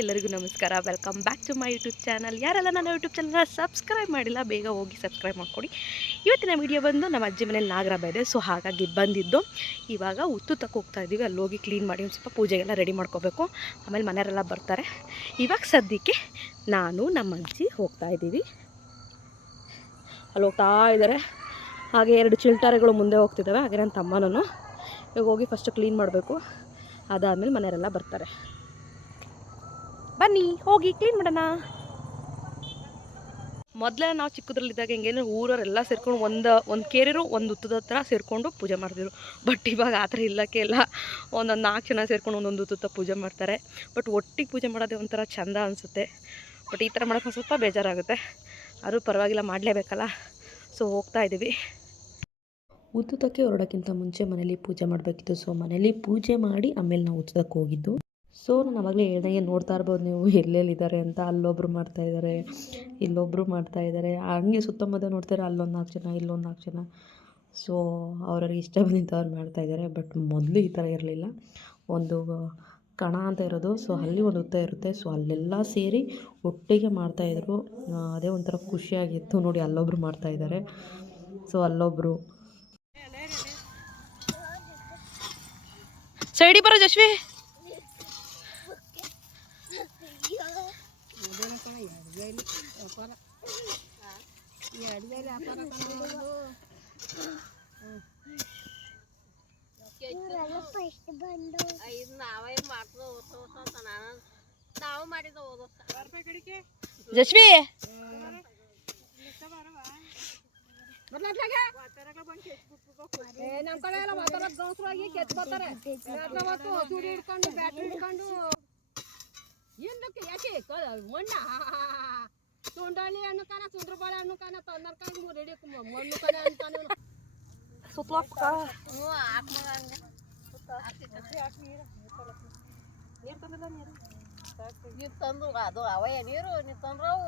ಎಲ್ಲರಿಗೂ ನಮಸ್ಕಾರ. Welcome back to my YouTube channel. ಯಾರೆಲ್ಲ ನನ್ನ ಯೂಟ್ಯೂಬ್ ಚಾನಲ್ನ ಸಬ್ಸ್ಕ್ರೈಬ್ ಮಾಡಿಲ್ಲ ಬೇಗ ಹೋಗಿ ಸಬ್ಸ್ಕ್ರೈಬ್ ಮಾಡ್ಕೊಡಿ. ಇವತ್ತಿನ ವಿಡಿಯೋ ಬಂದು ನಮ್ಮ ಅಜ್ಜಿ ಮನೇಲಿ ನಾಗರಹಬ್ಬ ಇದೆ, ಸೊ ಹಾಗಾಗಿ ಬಂದಿದ್ದು. ಇವಾಗ ಉತ್ತು ತಕ್ಕ ಹೋಗ್ತಾ ಇದ್ದೀವಿ. ಅಲ್ಲಿ ಹೋಗಿ ಕ್ಲೀನ್ ಮಾಡಿ ಒಂದು ಸ್ವಲ್ಪ ಪೂಜೆಗೆಲ್ಲ ರೆಡಿ ಮಾಡ್ಕೋಬೇಕು. ಆಮೇಲೆ ಮನೆಯವರೆಲ್ಲ ಬರ್ತಾರೆ. ಇವಾಗ ಸದ್ಯಕ್ಕೆ ನಾನು ನಮ್ಮ ಅಜ್ಜಿ ಹೋಗ್ತಾ ಇದ್ದೀವಿ. ಅಲ್ಲಿ ಹೋಗ್ತಾ ಇದ್ದಾರೆ. ಹಾಗೆ 2 ಚಿಲ್ಟಾರೆಗಳು ಮುಂದೆ ಹೋಗ್ತಿದ್ದಾವೆ. ಹಾಗೆ ನನ್ನ ತಮ್ಮನೂ ಇವಾಗ ಹೋಗಿ ಫಸ್ಟ್ ಕ್ಲೀನ್ ಮಾಡಬೇಕು. ಅದಾದಮೇಲೆ ಮನೆಯವರೆಲ್ಲ ಬರ್ತಾರೆ. ಬನ್ನಿ ಹೋಗಿ ಕ್ಲೀನ್ ಮಾಡೋಣ. ಮೊದಲೇ ನಾವು ಚಿಕ್ಕದ್ರಲ್ಲಿದ್ದಾಗ ಹಿಂಗೇನು ಊರವರೆಲ್ಲ ಸೇರ್ಕೊಂಡು ಒಂದು ಕೇರಿರು ಒಂದು ಉತ್ತದ ಹತ್ರ ಸೇರಿಕೊಂಡು ಪೂಜೆ ಮಾಡ್ತಿದ್ರು. ಬಟ್ ಇವಾಗ ಆ ಥರ ಇಲ್ಲಕ್ಕೆ ಇಲ್ಲ. ಒಂದೊಂದು 4 ಜನ ಸೇರ್ಕೊಂಡು ಒಂದೊಂದು ಉತ್ತದ ಪೂಜೆ ಮಾಡ್ತಾರೆ. ಬಟ್ ಒಟ್ಟಿಗೆ ಪೂಜೆ ಮಾಡೋದೇ ಒಂಥರ ಚೆಂದ ಅನಿಸುತ್ತೆ. ಬಟ್ ಈ ಥರ ಮಾಡೋಕ್ಕೆ ಸ್ವಲ್ಪ ಬೇಜಾರಾಗುತ್ತೆ. ಆದರೂ ಪರವಾಗಿಲ್ಲ, ಮಾಡಲೇಬೇಕಲ್ಲ. ಸೊ ಹೋಗ್ತಾ ಇದ್ದೀವಿ. ಉತ್ತುತಕ್ಕೆ ಹೊರಡೋಕ್ಕಿಂತ ಮುಂಚೆ ಮನೇಲಿ ಪೂಜೆ ಮಾಡಬೇಕಿತ್ತು. ಸೊ ಮನೇಲಿ ಪೂಜೆ ಮಾಡಿ ಆಮೇಲೆ ನಾವು ಉತ್ತುತಕ್ಕೆ ಹೋಗಿದ್ದು. ಸೊ ನಾನು ಆವಾಗಲೇ ಹೇಳ್ದಂಗೆ ನೋಡ್ತಾ ಇರ್ಬೋದು ನೀವು ಎಲ್ಲೆಲ್ಲಿದ್ದಾರೆ ಅಂತ. ಅಲ್ಲೊಬ್ಬರು ಮಾಡ್ತಾಯಿದ್ದಾರೆ, ಇಲ್ಲೊಬ್ಬರು ಮಾಡ್ತಾಯಿದ್ದಾರೆ. ಹಂಗೆ ಸುತ್ತಮುತ್ತ ನೋಡ್ತಾರೆ, ಅಲ್ಲೊಂದು 4 ಜನ, ಇಲ್ಲೊಂದು 4 ಜನ. ಸೊ ಅವ್ರವ್ರಿಗೆ ಇಷ್ಟ ಬಂದಿದ್ದವ್ರು ಮಾಡ್ತಾಯಿದ್ದಾರೆ. ಬಟ್ ಮೊದಲು ಈ ಥರ ಇರಲಿಲ್ಲ. ಒಂದು ಕಣ ಅಂತ ಇರೋದು, ಸೊ ಅಲ್ಲಿ ಒಂದು ಉತ್ತ ಇರುತ್ತೆ. ಸೊ ಅಲ್ಲೆಲ್ಲ ಸೇರಿ ಒಟ್ಟಿಗೆ ಮಾಡ್ತಾಯಿದ್ರು. ಅದೇ ಒಂಥರ ಖುಷಿಯಾಗಿತ್ತು. ನೋಡಿ ಅಲ್ಲೊಬ್ಬರು ಮಾಡ್ತಾಯಿದ್ದಾರೆ. ಸೊ ಅಲ್ಲೊಬ್ಬರು ಸೈಡಿ ಬರೋ ಜಶ್ವಿ. ಜಶ್ವಿ ನಮ್ಮ ಕಡೆ ಎಲ್ಲ ಮಾತಾಡೋದು ಗೌಸ್ರಾಗಿ ಕೆತ್ಕೋತಾರೆ. ಚೂಡಿ ಹಿಡ್ಕೊಂಡು ಬ್ಯಾಟ್ರಿ ಹಿಡ್ಕೊಂಡು ಏನಕ್ಕೆ ಯಾಕೆ ಮಣ್ಣ ಸುಂಡಳ್ಳಿ ಹಣ್ಣು ಕಾನ, ಸುಂದ್ರಬಾಳೆ ಹಣ್ಣು ಕಾನ, ತನ್ನರ್ಕಾಯಿ ರೆಡಿ ಮಣ್ಣು ಕಾನೆ ಅಂತಾನೆ ನೀರು ತಂದು ಅದು ಅವಯ ನೀರು ನೀವು ತಂದ್ರವು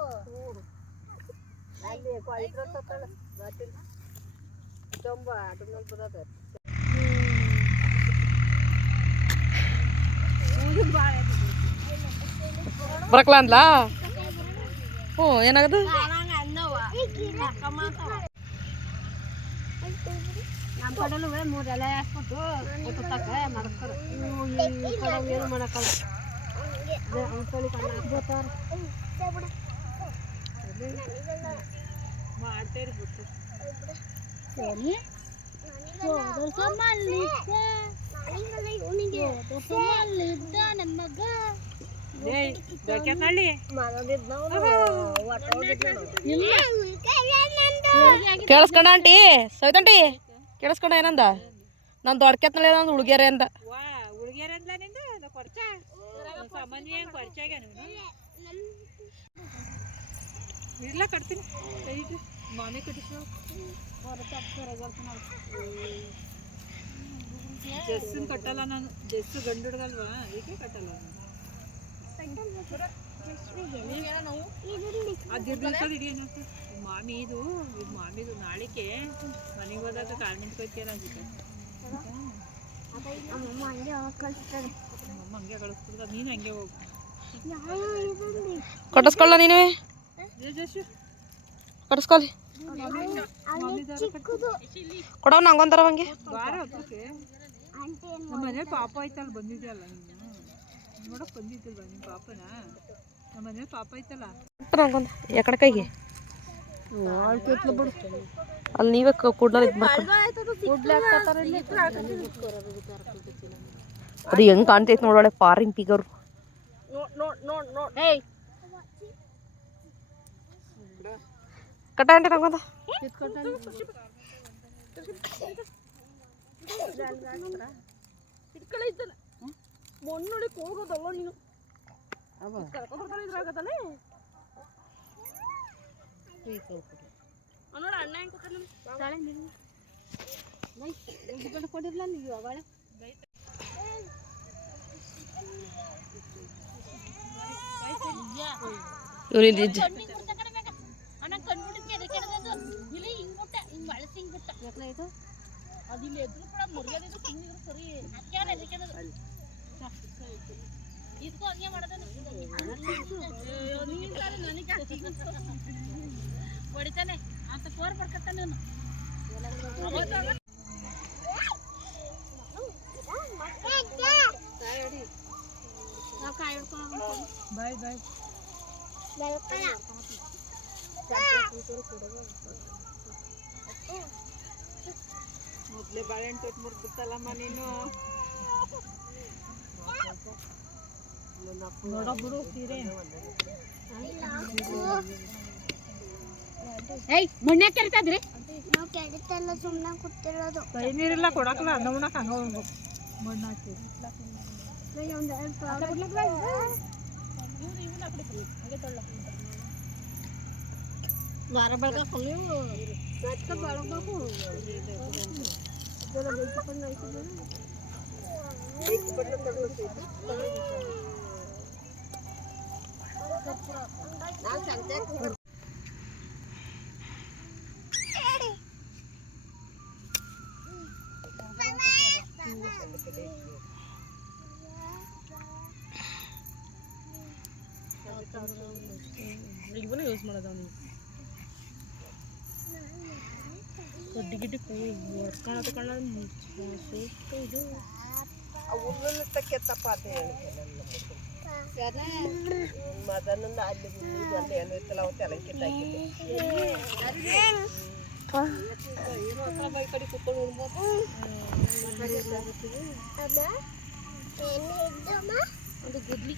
ಬರಕ್ಲ ಅಂದ್ಲಾ? ಹ್ಞೂ, ಏನಾಗದು? ನಮ್ಮ ಕಡೆಲೂ 3 ಎಲೆ ಹಾಕ್ಬಿಟ್ಟು ಉತ್ತಕ್ಕ ಮಾಡ್ತಾರೆ. ಈ ಕಡೆ ಏನು ಮಾಡಕ್ಕಲ್ಲ. ಮಾಡ್ತೇರಿ ಬಿಟ್ಟು ಕೇಳಿಸ್ಕೊಂಡ ಆಂಟಿ ಸವಿತಂಟಿ ಕೇಳಿಸ್ಕೊಂಡ ಏನಂದ? ನಾನು ದೊಡ್ಕೆತ್ನಲ್ಲ ಏನಂದ ಹುಡುಗ್ಯಾರೆ ಅಂತ. ಇಲ್ಲ ಕಟ್ತೀನಿ ಮಾಮಿ ಕಟ್ಟಿಸು ಜಸ್ಸನ್ ಕಟ್ಟಲ್ಲ ನಾನು. ಜಸ್ಸು ಗಂಡು ಹುಡುಗಲ್ವಾ, ಅದಕ್ಕೆ ಕಟ್ಟಲ್ಲ. ಮಾಮಿದು ನಾಳಿಕೆ ಮನೆಗೆ ಹೋದಾಗ ಕಾಳು ನಿಂತ್ಕೊಯ್ತೀಯಲ್ಲ ಅನ್ಸುತ್ತೆ. ಹಂಗೆ ಕಳಿಸ್ಬಿಡ್ದ, ನೀನು ಹಂಗೆ ಹೋಗು. ಕಟ್ಟಿಸ್ಕೊಳ್ಳ ನೀನು, ಕಟ್ಟಿಸ್ಕೊಳ್ಳಿ. ಕೊಡವ ನಂಗೊಂಥರ ಹಂಗೆ. ನಮ್ಮ ಮನೇಲಿ ಪಾಪ ಐತಲ್ಲ, ಬಂದಿದ್ಯಲ್ಲ ನೀನು ನೋಡಕ್ ಬಂದಿದ್ದಲ್ವ ನಿಮ್ಮ ಪಾಪನ? ನಮ್ಮ ಮನೇಲಿ ಪಾಪ ಐತಲ್ಲ ನಂಗೊಂದು ಎಕಡೆ ಕೈಗೆ ಅಲ್ಲಿ ನೀವೇ ಕೂಡ್ಲ ಅದು ಹೆಂಗ್ ಕಾಣ್ತೈತೆ ನೋಡೋಳೆ. ಫಾರಿನ್ ಫಿಗರ್ ಕಟ್ಟ ಅಂಟೆ ನಂಗೊಂದ ಮೊನ್ನೊಳಕ್ಕೆ ಹೋಗೋದಲ್ಲ ನೀನು. ನೋಡ ಅಣ್ಣ ಹೆಂಗ್ ಕೊಟ್ಟಿರ್ಲ ನೀವು ಅವಾಳೆ. ಇವ್ರಿದ್ದ ಅದಿಲ್ಲ ಎದ್ರು ಕೂಡ ಮುರಿಯೋದಿದ್ರು ತಿಂದಿದ್ರು ಸರಿ ಇದಕ್ಕೂ ಹಂಗೆ ಮಾಡೋದು. ಹೊಡಿತಾನೆ ಅಂತ ಕೋರ್ ಬರ್ಕತ್ತಾನೆ ನಾವು ಕಾಯಿ ಹಿಡ್ಕೊಂಡು ಬಾಯ್ ಬಾಯ್ ಮೊದಲೇ ಬಾಳೆಹಣ್ಣು ತೊಟ್ಟು ಮುರ್ಬಿಡ್ತಲ್ಲಮ್ಮ ನೀನು ನೋಡ ಬಿಡು ಸೀರೆ ಏಯ್ ಮಣ್ಣೆ ಕೆರಿತಾದ್ರಿ ನಾವು ಕೆರಿತಲ್ಲ ಸುಮ್ಮನೆ ಕೂತಿರೋದು ಕೈ ನೀರಿಲ್ಲ ಕೊಡಕಲ್ಲ ಅನ್ನ ಉಣ್ಣಕ್ಕೆ ಹಂಗ ಹೋಗ್ಬೇಕು ಮಣ್ಣು ಹಾಕಿ ವಾರ ಬೆಳಗಕ್ಕೆ ಬೆಳಗಬೇಕು ಇವನ್ನ ಯೂಸ್ ಮಾಡೋದು ಅವನಿಗೆ ಗಡ್ಡಿ ಗಿಡ್ಡಿ ಹೊರ್ಕೊಳೋದು ಕಣ್ಣ ಸೂಕ್ತ ಇದು ಕೆತ್ತಪ್ಪ ಅಂತ ಮದನನ್ನ ಅಲ್ಲಿ ಒಂದು ಏನು ಇತ್ತಲ್ಲ ಅವತ್ತು ಎಲ್ಲ ಕಿತ್ತಾಕಿದ್ದೆ ಕಡೆ ಕುತ್ಕೊಂಡು ಒಂದು ಗುದ್ಲಿ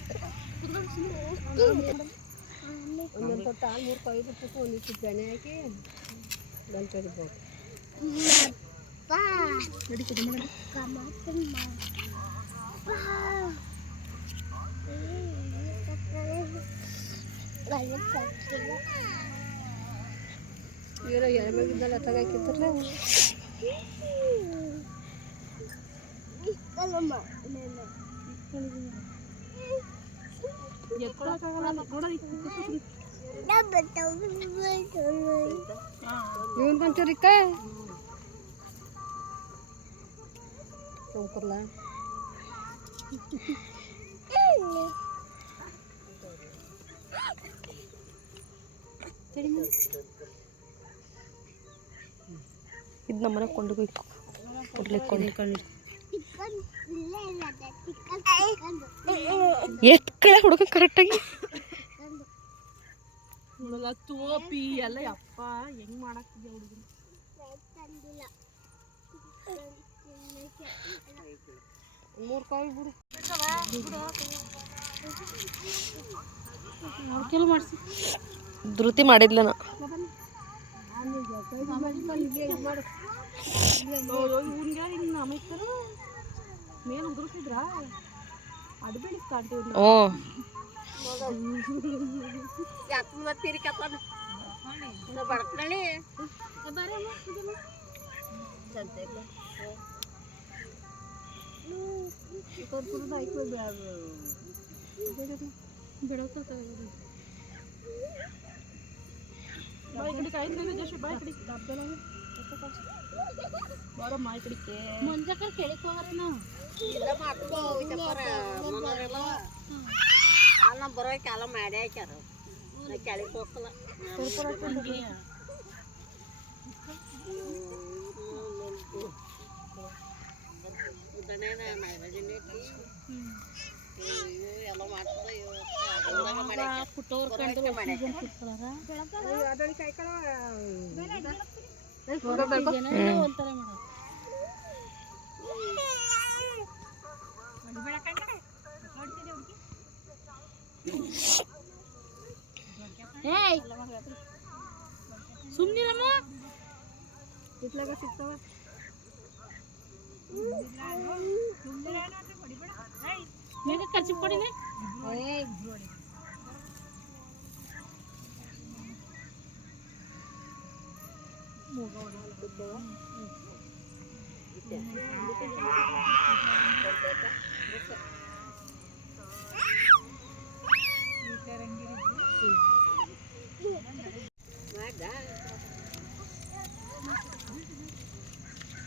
ಒಂದೊಂದು ತೊಟ್ಟು ಹಾಲು 3 ಕೈ ಬಿಟ್ಟು ಒಂದಿಷ್ಟು ಬೆಣ್ಣೆ ಹಾಕಿ ಗಂಟೆ ಹಿಡಿಬೋದು ನಡೀತದೆ ಮೇಡಮ್ ಏನೋ ಎಳಬೇಕಿದ್ದಲ್ಲ ತಗಾಕಿದ್ರಲ್ಲ ಇವನ್ ಕೊಂಚರಿಕ್ಕ ಸೌಕರ್ಲ ಇದು ನಮ್ಮನೆ ಕೊಂಡ್ಬೇಕು ಕೊಡ್ಲಿಕ್ಕೆ ಎತ್ ಕಡೆ ಹುಡುಗ ಕರೆಕ್ಟಾಗಿ ತೋಪಿ ಎಲ್ಲ ಯಪ್ಪ ಹೆಂಗ್ ಮಾಡಾಕ್ತಿದ್ದೆ ಹುಡುಗರು ಮೂರು ಕಾಯಿ ಬಿಡು ಕೆಲವು ಮಾಡಿಸಿ ಧೃತಿ ಮಾಡಿದ್ಲನ ಇವ್ನಿಗೆ ಇನ್ನು ಅಮೈತಾರ ಮೇಲೆ ಉದುರಿಸಿದ್ರ ಅಡ್ಬೇಡಿ ಕಾಣ್ತೀವಿ ಓ ಬಡ್ಕಳಿ ಬಾಯಿ ಕಡೆ ಕಾಯ್ತು ಜೋಶಿ ಬಾಯಿ ಕಡೆ ಬರೋ ಮಾಯಿ ಕಡಿಕೆ ಮುಂಜಾಕರ್ ಕೇಳಿಕ್ ಹೋಗ್ರ ಇಲ್ಲ ಮಾಡ್ಕೋ ಮನೆಯವರೆಲ್ಲ ಅಲ್ಲ ಬರೋ ಕಾಲ ಮಾಡೇ ಹಾಕ್ಯಾರ ನಾ ಕೆಳಗೆ ಹೋಗಲ್ಲ ಎಲ್ಲ ಮಾಡ್ತದ ಒಂಥರ ಸುಮ್ಮನಿರಮ್ಮ ಇಟ್ಲಾಗ ಸಿಗ್ತಾವ ಮೇಗ ಖರ್ಚು ಕೊಡಿನಿ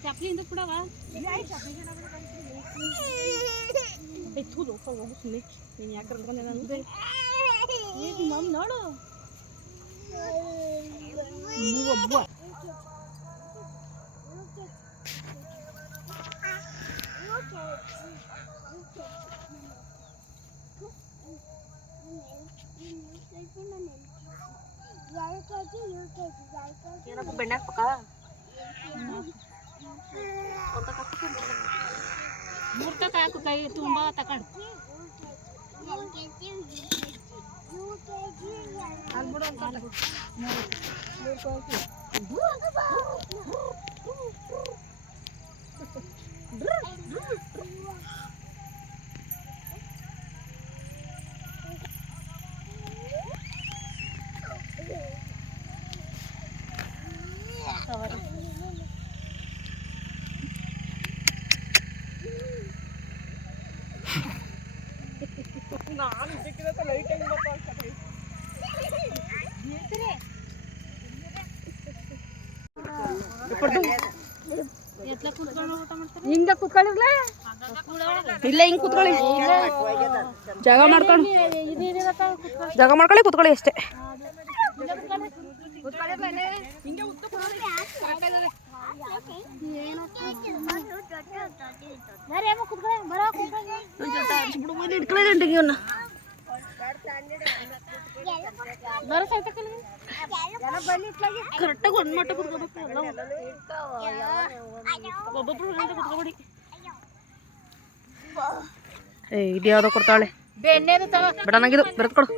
ಚಪ್ಲಿಂದ ಕೊಡವ ಎತ್ತು ಹೋಗು ಸುಮ್ಮನೆ ನೀನು ಯಾಕೆ ನಾನು ನೋಡು ಏನಪ್ಪ ಬೆಣ್ಣೆ ಹಾಕ್ಬೇಕ ಮೂರ್ತಕ ಹಾಕು ಕೈ ತುಂಬಾ ತಕೊಂಡು ಅಲ್ಬಿಡು ಅಂತ ನಾನು ಇದಕ್ಕಿಂತ ಲೈಟ್ ಹೆಂಗ್ ಬರ್ತಾ ಹಿಂಗ ಕುತ್ಕೊಂಡಿರ್ಲ ಇಲ್ಲ ಹಿಂಗೆ ಕುತ್ಕೊಳ್ಳಿ ಜಾಗ ಮಾಡ್ಕೊಳ್ಳಿ ಕುತ್ಕೊಳ್ಳಿ ಅಷ್ಟೇ ಕರೆಕ್ಟಾಗಿ ಒಂದು ಮಟ್ಟ ಕುತ್ಕೋಬೇಕು ಒಬ್ಬೊಬ್ರು ಕುತ್ಕೊಬಿಡಿ ಇದು ಯಾವ್ದೋ ಕೊಡ್ತಾಳೆ ಬೇಡ ನಂಗಿದು ಬರೆದ್ಕೊಡು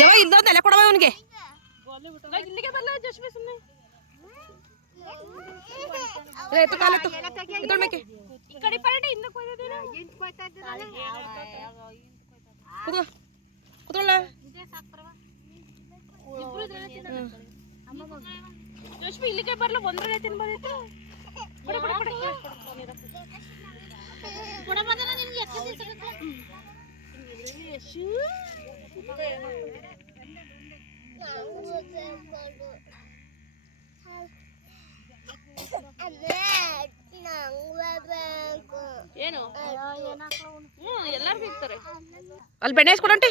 ಯಾವ ಇಲ್ದ ನೆಲೆ ಕೊಡವ ಅವನಿಗೆ ಇಲ್ಲಿಗೆ ಬರಲ್ಲ ಜಶ್ಮಿ ಸುಮ್ಮನೆ ಎತ್ತು ಕಾಲೆತ್ತು ಇದೊಳ್ಮೇಕೆ ಈ ಕಡೆ ಪರಡೆ ಇಂದ ಕೊಯ್ದಿದ್ದೀರಾ ಎಂಟು ಕೊಯ್ತಾ ಇದ್ದೀರಾ ಕುತ್ಕೋ ಕುತ್ಕೊಳ್ಳ ಇಬ್ರು ಇದ್ರೆ ಜಶ್ಮಿ ಇಲ್ಲಿಗೆ ಬರಲ್ಲ ಒಂದರೇ ತಿನ್ಬೋದಿತ್ತು ಕೊಡ ಕೊಡ ಕೊಡ ಕೊಡ ಬದನ ನಿಮಗೆ ಎಷ್ಟು ದಿವಸ ಯಶು ಏನು ಎಲ್ಲರಿಗೂ ಇರ್ತಾರೆ ಅಲ್ಲಿ ಬೆಣ್ಣೆ ಕೊಡಂಟಿ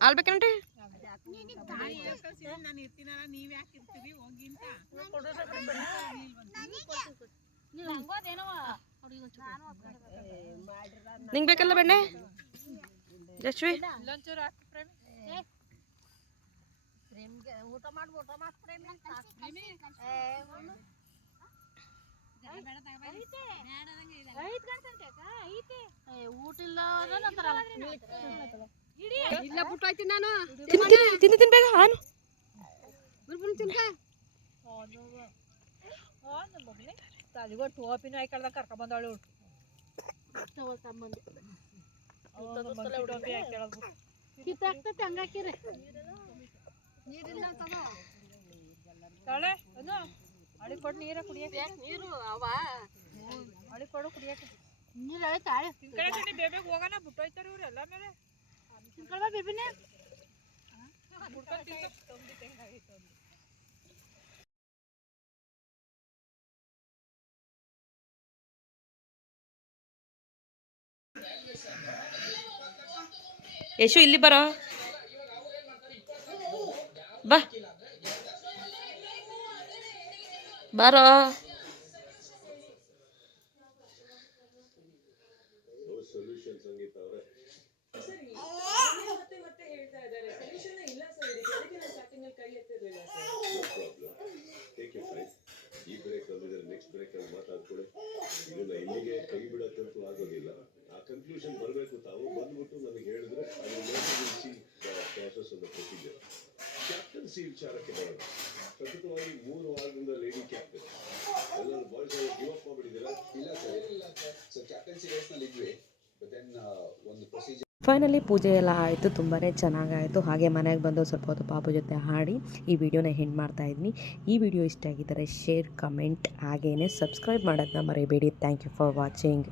ಹಾಲು ಬೇಕಂಟಿ ನಿಂಗೆ ಬೇಕಲ್ಲ ಬೆಣ್ಣೆ ಜಶ್ವಿ ಊಟ ಮಾಡ್ಬೋದು ಊಟ ಇಲ್ಲ ಬಿಟ್ಟು ನಾನು ತಿಂದು ಬೇಗ ಹಾನು ಟೋಪಿನ ಹಾಕಳ್ದಾಗ ಕರ್ಕೊಂಡ್ ಬಂದವಳು ಕಿತ್ತಾಕ್ತೈತೆ ಹಂಗಾಕಿರಿ ನೀರಿಲ್ಲ ಅಳಿ ಕೊಡು ನೀರ ಕುಡಿಯಕ್ಕೆ ನೀರು ಅವ ಅಳಿ ಕೊಡು ಕುಡಿಯಕ್ಕೆ ನೀರು ಆಯ್ತಾ ಬೇಬೆ ಹೋಗೋಣ ಬಿಟ್ಟೋಯ್ತಾರೆ ಇವ್ರು ಎಲ್ಲ ಮೇಲೆ ತಿನ್ಕೊಳ್ಬಾ ಬೇಬಿನೇ ಯಶು ಇಲ್ಲಿ ಬರೋ ಬಾ ಬಾರೋ ಈ ಬ್ರೇಕ್ ಬಂದಿದ್ರೆ ನೆಕ್ಸ್ಟ್ ಬ್ರೇಕ್ ಅಲ್ಲಿ ಮಾತಾಡ್ಕೊಳ್ಳಿ ಇದನ್ನ ಇಲ್ಲಿಗೆ ಕೈ ಬಿಡೋಕ್ಕಂತೂ ಆಗೋದಿಲ್ಲ ಆ ಕನ್ಕ್ಲೂಷನ್ ಬರಬೇಕು ತಾವು ಬಂದ್ಬಿಟ್ಟು ನನಗೆ ಹೇಳಿದ್ರೆ process of the procedure captaincy ವಿಚಾರಕ್ಕೆ ಬರೋಣ ಖಂಡಿತವಾಗಿ 3 ವಾರದಿಂದ ಲೇಡಿ ಕ್ಯಾಪ್ಟನ್ ಎಲ್ಲರೂ ಬಾಯ್ಸ್ ಗಿವ್ ಅಪ್ ಮಾಡಿದ್ದೀರಾ ಇಲ್ಲ ಸರ್ ಸೊ ಕ್ಯಾಪ್ಟನ್ಸಿ ರೇಸ್ನಲ್ಲಿ ಇದ್ವಿ ಬಟ್ ದೆನ್ ಒಂದು ಪ್ರೊಸೀಜರ್ ಫೈನಲಿ ಪೂಜೆ ಎಲ್ಲ ಆಯಿತು ತುಂಬಾ ಚೆನ್ನಾಗಾಯಿತು ಹಾಗೆ ಮನೆಗೆ ಬಂದು ಸ್ವಲ್ಪ ಹೊತ್ತು ಪಾಪು ಜೊತೆ ಹಾಡಿ ಈ ವಿಡಿಯೋನ ಎಂಡ್ ಮಾಡ್ತಾಯಿದ್ದೀನಿ ಈ ವಿಡಿಯೋ ಇಷ್ಟ ಆಗಿದ್ದರೆ ಶೇರ್ ಕಮೆಂಟ್ ಹಾಗೇ ಸಬ್ಸ್ಕ್ರೈಬ್ ಮಾಡೋದನ್ನ ಮರಿಬೇಡಿ ಥ್ಯಾಂಕ್ ಯು ಫಾರ್ ವಾಚಿಂಗ್